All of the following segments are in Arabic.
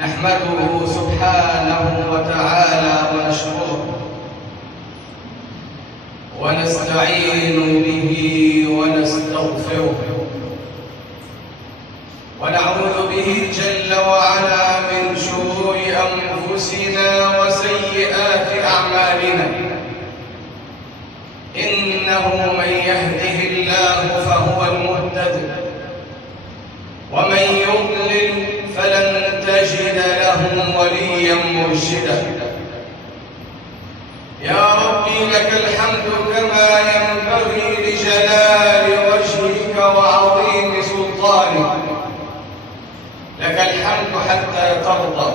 نحمده سبحانه وتعالى ونشكره ونستعين به ونستغفره ونعوذ به جل وعلا من شرور أنفسنا وسيئات أعمالنا. إنه من يهده الله فهو المهتد ومن يضلل فلن تجد له وليا مرشدا. يا ربي لك الحمد كما ينبغي لجلال وجهك وعظيم سلطانك. لك الحمد حتى ترضى،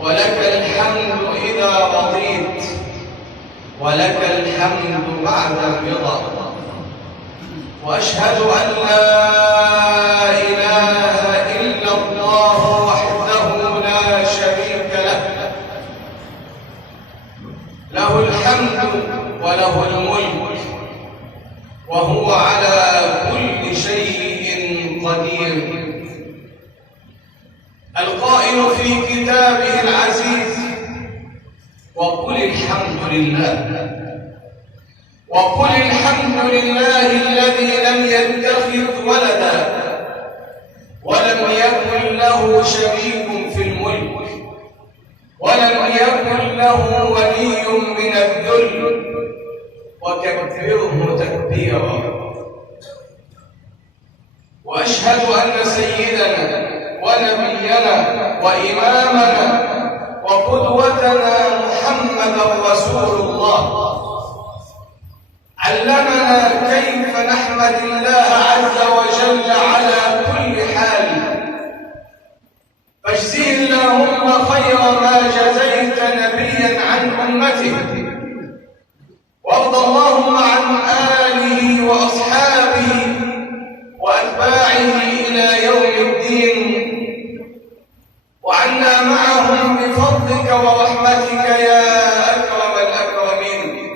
ولك الحمد إذا رضيت، ولك الحمد بعد الرضا. وأشهد أن لا إله إلا الله وحده لا شريك له، له الحمد وله الملك وهو على كل شيء قدير. القائل في كتابه العزيز: وقل الحمد لله، وقل الحمد لله الذي لم يتخذ ولدا ولم يكن له شريك في الملك ولم يكن له ولي من الذل وكبره تكبيرا. وأشهد أن سيدنا ونبينا وإمامنا وقدوتنا محمدا رسول الله علمنا كيف نحمد الله عز وجل على كل حال. فاجزه اللهم خير ما جزيت نبيا عن أمته، وارض اللهم عن آله وأصحابه وأتباعه إلى يوم الدين، وعنا معهم بفضلك ورحمتك يا أكرم الأكرمين.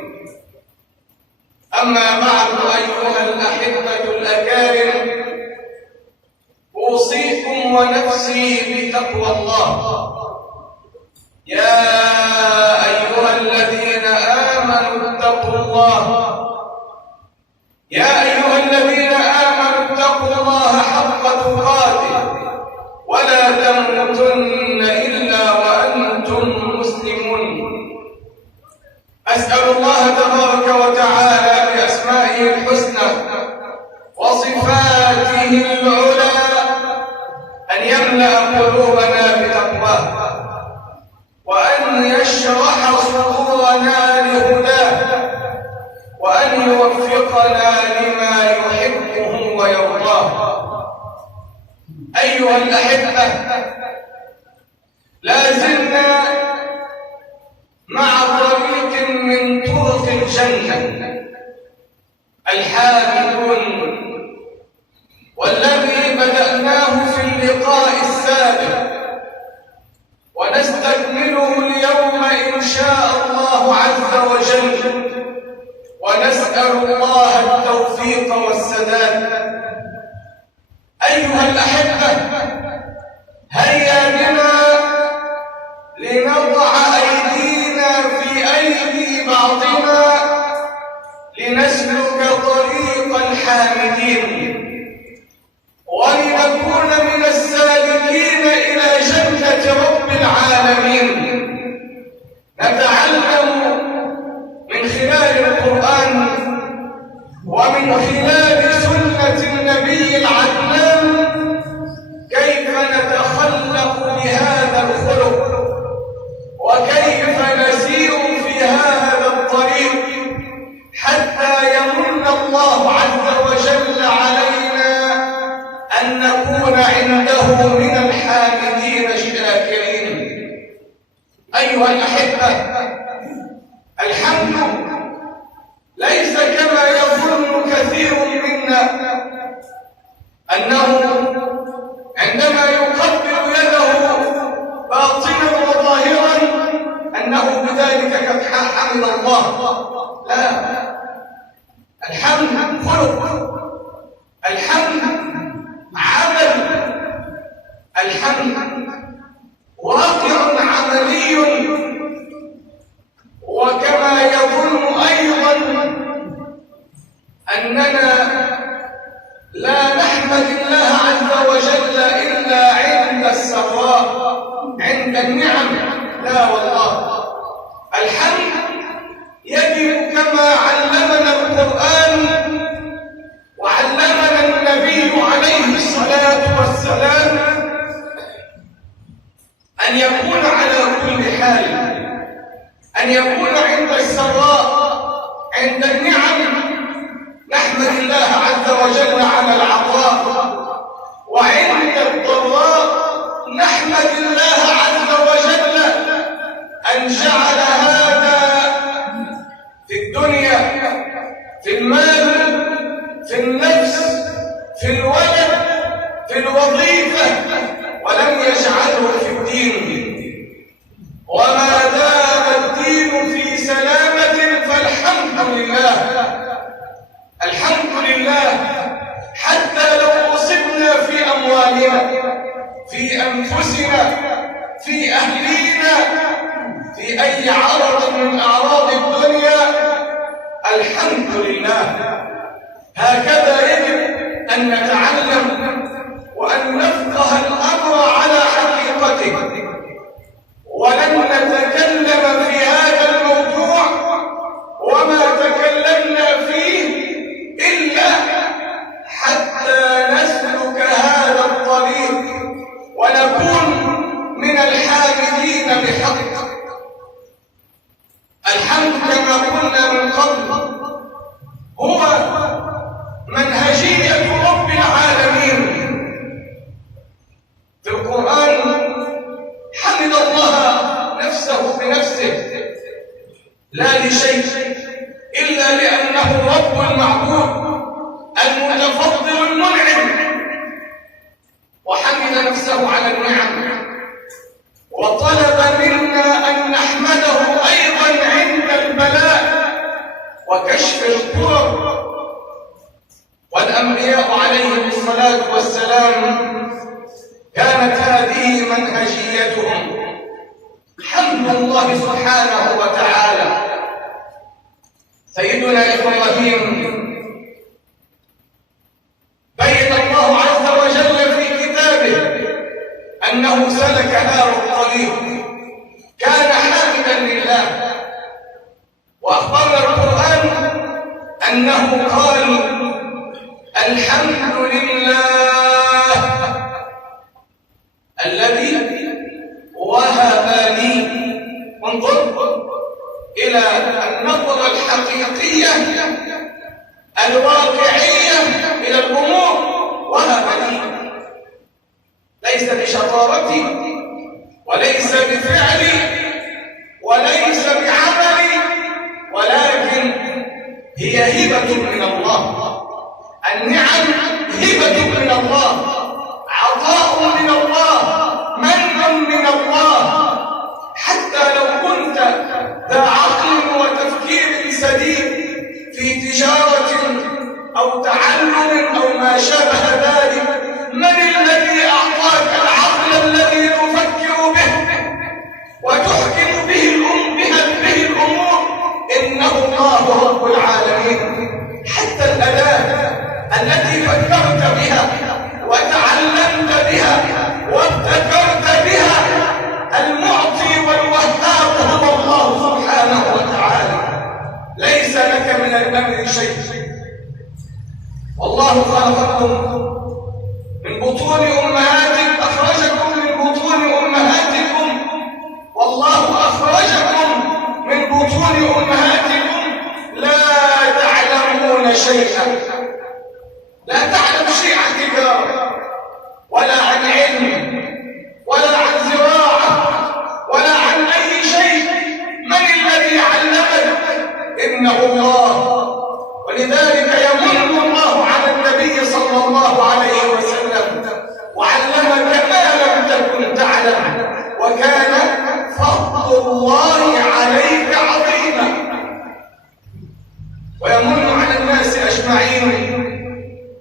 أما بعد أيها الأحبة الأكارم، أوصيكم ونفسي بتقوى الله. يا أيها الذين آمنوا اتقوا الله، يا أيها الذين آمنوا اتقوا الله حق تقاته ولا تموتن إلا وأنتم مسلمون. أسأل الله تبارك وتعالى بأسمائه الحسنى وصفاته العلى أن يملأ قلوبنا بتقواه، وأن يشرح صدورنا لهداه، وأن يوفقنا لما يحبه ويرضاه. أيها الأحبة، لا زلنا مع طريق من طرق الجنة، الحامدون، والذي بدأناه في اللقاء السابق ونستكمله اليوم إن شاء الله عز وجل، ونسأل الله التوفيق والسداد. أيها الأحبة، هيا بنا لنضع أيدينا في أيدي بعضنا لنسلك طريق الحامدين، ولنكون من السالكين إلى جنة رب العالمين. نتعلم من خلال القرآن ومن خلال سنة النبي العدنان كيف نتخلق بهذا الخلق، وكيف نسير في هذا الطريق حتى يمن الله عز وجل علينا أن نكون عنده من الحامدين الشاكرين. أيها الأحبة، الحمد ليس كما يظن كثير منا أنه عندما يقبل يده باطنا وظاهرا أنه بذلك قد حمد الله. لا، الحمد خلق، الحمد عمل، الحمد لا والله. الحمد يجب كما علمنا القرآن وعلمنا النبي عليه الصلاة والسلام أن يكون على كل حال، أن يكون عند السراء، عند النعم نحمد الله عز وجل على العطاء، وعند الضراء نحمد الله عز وجل أن جعل هذا في الدنيا، في المال، في النفس، في الولد، في الوظيفة، ولم يجعله في الدين. وما دام الدين في سلامة فالحمد لله. الحمد لله. حتى لو أصبنا في أموالنا، في أنفسنا، في أهلينا، في أي عرض من أعراض الدنيا، الحمد لله. هكذا يجب أن نتعلم وأن نفقه الأمر على حقيقته. ولن نتكلم في هذا الموضوع وما تكلمنا فيه إلا حتى نسلك هذا الطريق ونكون من الحامدين بحق. الحمد كما قلنا من قبل هو منهجية رب العالمين. في القرآن حمد الله نفسه بنفسه لا لشيء إلا لأنه رب المعبود المتفضل المنعم، وحمد نفسه على النعم، وطلب منا أن نحمده أيضا عند البلاء وكشف الكرب. والأنبياء عليهم الصلاة والسلام كانت هذه منهجيتهم، حمد الله سبحانه وتعالى. سيدنا إبراهيم بين الله عز وجل في كتابه أنه سلك هذا الطريق، كان حامدا لله. وأخبرنا القرآن أنه قال الحمد لله الذي وهب لي. وانظر إلى النظرة الحقيقية الواقعية إلى الأمور. وهب لي ليس بشطارتي وليس بفعلي وليس بعملي، ولكن هي هبة من الله. النعم هبة من الله، عطاء من الله، منع من الله. حتى لو كنت ذا عقل وتفكير سديد في تجارة أو تعلم أو ما شابه ذلك، من الذي أعطاك العقل الذي تفكر به وتحكم به الأمور؟ إنه الله رب العالمين. حتى الأداة التي فكرت بها وتعلمت بها وابتكرت بها، المعطي والوهاب هو الله سبحانه وتعالى. ليس لك من الأمر شيء. والله خلقكم من بطون أمهاتكم، أخرجكم من بطون أمهاتكم، والله أخرجكم من بطون أمهاتكم لا تعلمون شيئا. لا تعلم شيء عن تجارة ولا عن علم ولا عن زراعة ولا عن أي شيء. من الذي علمك؟ إنه الله. ولذلك يمن الله على النبي صلى الله عليه وسلم وعلمك ما لم تكن تعلم، وكان فضل الله عليك عظيما. ويمن على الناس أجمعين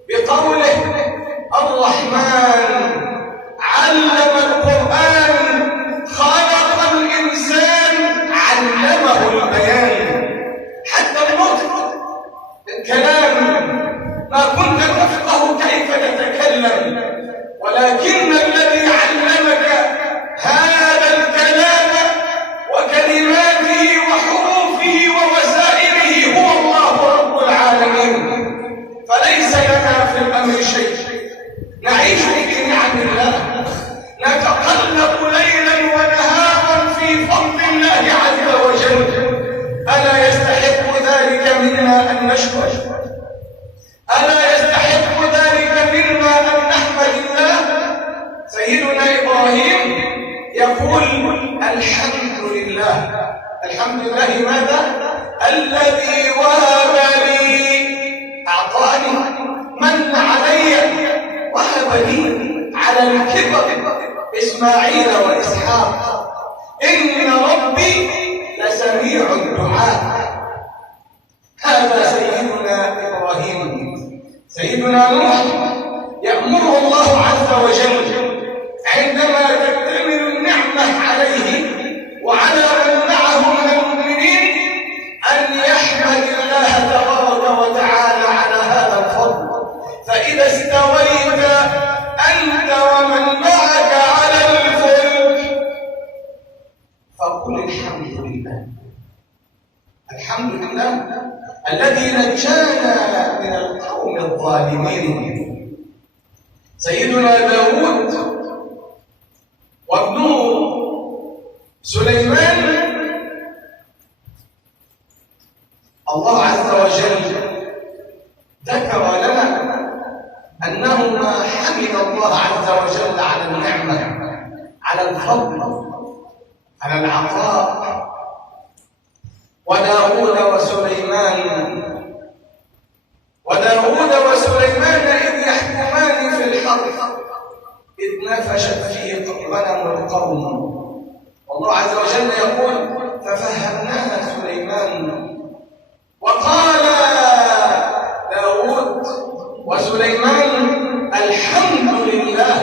بقوله الرحمن علم القرآن خلق الإنسان علمه البيان. حتى النطق الكلام ما كنت تفقه كيف تتكلم، ولكن الذي علمك هذا الكلام قل الحمد لله. الحمد لله ماذا؟ الذي وهب لي، أعطاني، من علي، وهب لي على الكبر إسماعيل وإسحاق. إن ربي لسميع الدعاء. هذا سيدنا إبراهيم. سيدنا نوح يأمره الله عز وجل عندما تكتمل النعمة عليه وعلى من معه من المؤمنين أن يحمد الله تبارك وتعالى على هذا الفضل. فإذا استويت أنت ومن معك على الفلك فقل الحمد لله. الحمد لله الذي نجانا من القوم الظالمين. سيدنا داود وابنه سليمان الله عز وجل ذكر لنا أنهما حمد الله عز وجل على النعمة، على الفضل، على العطاء. وداود وسليمان إذ يحكمان في الحرث إذ نفشت فيه غنم القوم. والله عز وجل يقول ففهمناها سليمان. وقال داود وسليمان الحمد لله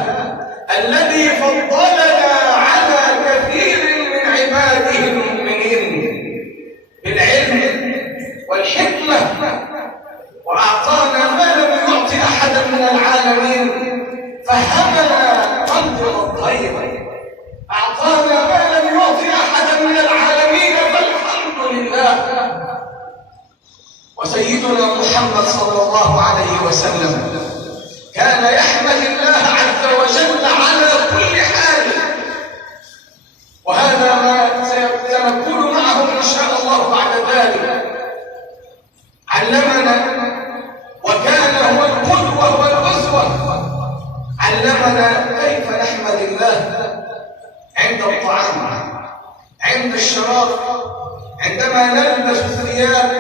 الذي فضلنا على كثير من عباده المؤمنين بالعلم والحكمة، وأعطانا ما لم يعط أحدا من العالمين. فهمنا منطق الطير، أعطانا ما لم يعط أحدا من العالمين، فالحمد لله. وسيدنا محمد صلى الله عليه وسلم كان يحمد الله عز وجل على كل حال، وهذا ما سنقول معه إن شاء الله بعد ذلك. علمنا وكان هو القدوة والأسوة، علمنا كيف نحمد الله عند الطعام، عند الشراب، عندما نلبس الثياب،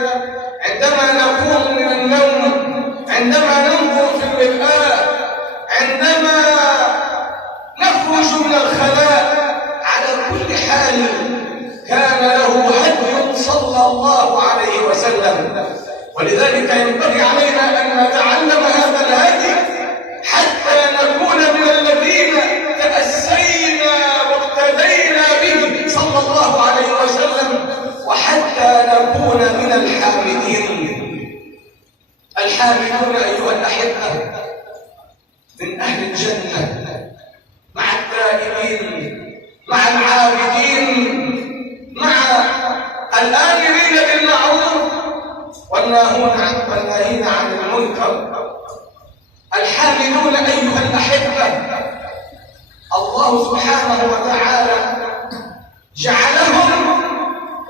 عندما نقوم من النوم، عندما ننظر في المرآة، عندما نخرج من الخلاء. على كل حال كان له هدي صلى الله عليه وسلم، ولذلك ينبغي علينا أن نتعلم هذا الهدي حتى نكون من الذين تأسينا واقتدينا به صلى الله عليه وسلم، وحتى نكون من الحامدين. الحامدون أيها الأحبة من أهل الجنة، مع التائبين، مع العابدين، مع الآمرين بالمعروف والناهين عن المنكر. الحامدون أيها الأحبة الله سبحانه وتعالى جعلهم،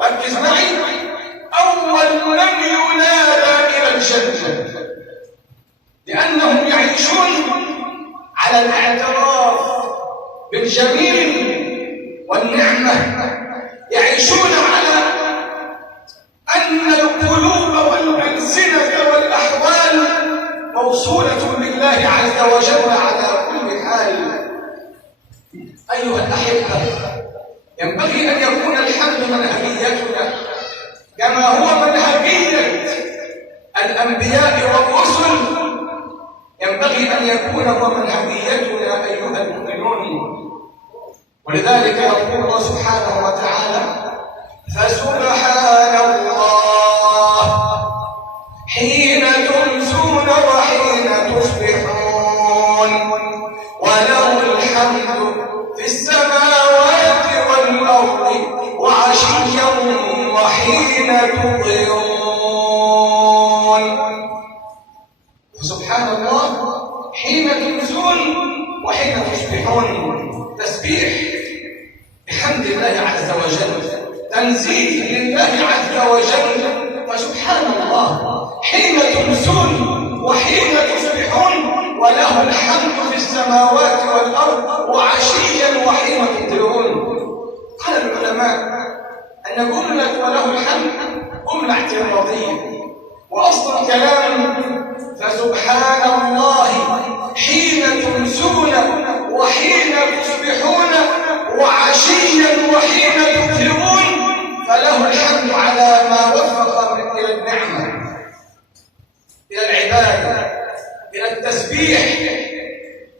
ركز معي، أول من ينادى إلى الجنة، لأنهم يعيشون على الاعتراف بالجميل والنعمة، يعيشون على أن القلوب والألسنة والأحوال موصولة بالله عز وجل على كل حال. أيها الأحبة ينبغي أن يكون الحمد منهجيتنا كما هو منهجية الأنبياء والرسل، ينبغي أن يكون هو منهجيتنا أيها المؤمنون. ولذلك يقول الله سبحانه وتعالى فسبحان الله حين تمسون وحين تصبحون وله الحمد في السماوات والأرض وعشيا وحين تظهرون. سبحان الله حين تمسون وحين تصبحون، تسبيح بحمد الله عز وجل، تنزيه لله عز وجل. فسبحان الله حين تمسون وحين تصبحون وله الحمد في السماوات والأرض وعشيا وحين تظهرون. وأصل الكلام فسبحان الله حين تمسون وحين تصبحون وعشيا وحين تظهرون، فله الحمد على ما وفق إلى النعمة، إلى العبادة، إلى التسبيح،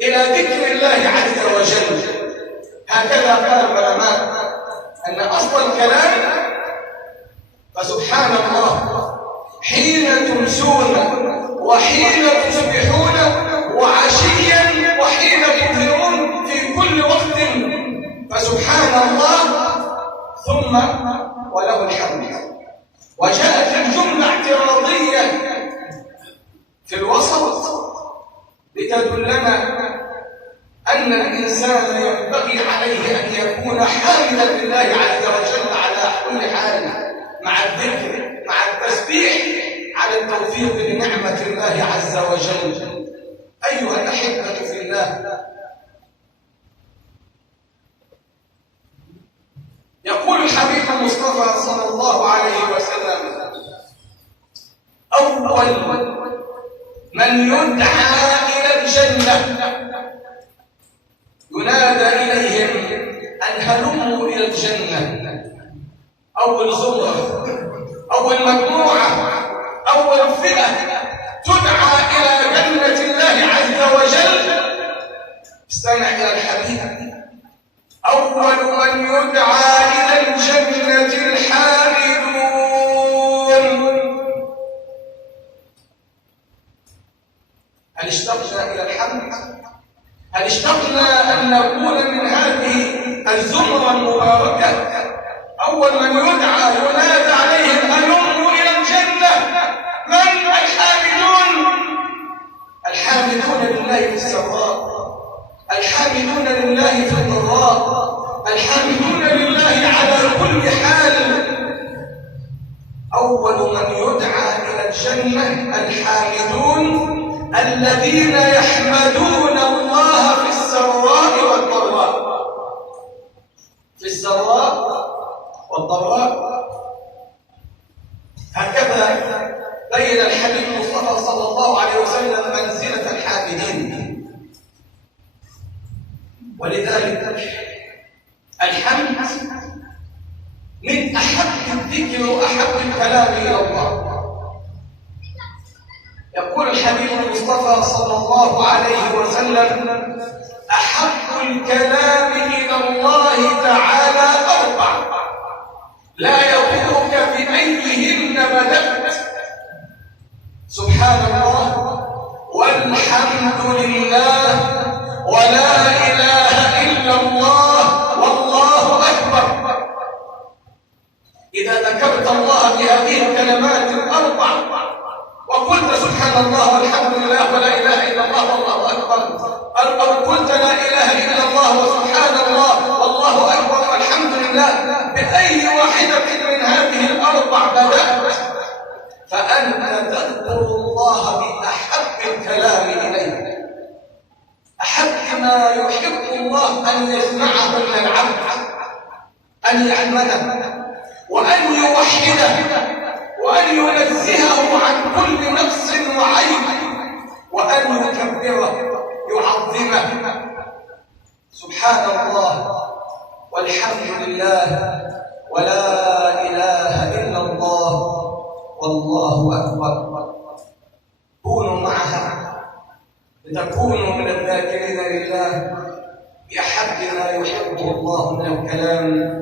إلى ذكر الله عز وجل. هكذا قال العلماء أن أصل الكلام فسبحان الله حين تمسون وحين تصبحون وعشيا وحين تظهرون، في كل وقت فسبحان الله ثم وله الحمد. وجاءت الجملة اعتراضية في الوسط لتدلنا أن الإنسان ينبغي عليه أن يكون حامدا لله عز وجل على كل حال، مع الذكر مع التسبيح على التوفيق لنعمة الله عز وجل. أيها الأحبة في الله، يقول الحبيب المصطفى صلى الله عليه وسلم: أول من يدعى إلى الجنة ينادى إليهم أن هلموا إلى الجنة. أول زمرة، أول مجموعة، أول فئة تدعى إلى جنة الله عز وجل. استمع إلى الحبيب: أول من يدعى إلى الجنة الحامدون. هل اشتقنا إلى الحمد؟ هل اشتقنا أن نكون من هذه الزمرة المباركة؟ أول من يدعى ينادى عليهم هلموا إلى الجنة. من الحامدون؟ الحامدون لله في السراء، الحامدون لله في الضراء، الحامدون لله على كل حال. أول من يدعى إلى الجنة الحامدون الذين يحمدون الله في السراء والضراء. في السراء والضراء. هكذا بين الحبيب المصطفى صلى الله عليه وسلم منزلة الحامدين. ولذلك الحمد من أحب الذكر وأحب الكلام إلى الله. يقول الحبيب المصطفى صلى الله عليه وسلم: أحب الكلام إلى الله تعالى أربع لا يضرك بأيهن بدأت: سبحان الله، والحمد لله، ولا إله إلا الله، والله أكبر. إذا ذكرت الله بهذه الكلمات الأربع وقلت سبحان الله والحمد لله ولا إله إلا الله والله أكبر، أو قلت لا إله إلا الله وسبحان الله والله أكبر والحمد لله، بأي واحدة من هذه الأربع بدأت فأنت تذكر الله بأحب الكلام إليك، أحب ما يحب الله أن يسمعه من العبد، أن يحمده وأن يوحده وأن ينزهه عن كل نقص وعيب، وأن يكبره يعظمه. سبحان الله والحمد لله ولا إله إلا الله والله أكبر. كونوا معها لتكونوا من الذاكرين لله بأحب ما يحبه الله من الكلام.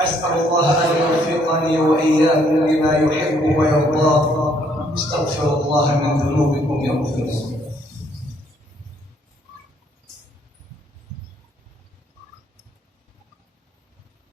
أسأل الله أن يوفقني وإياكم لما يحبه ويرضاه. استغفروا الله من ذنوبكم يغفر لكم.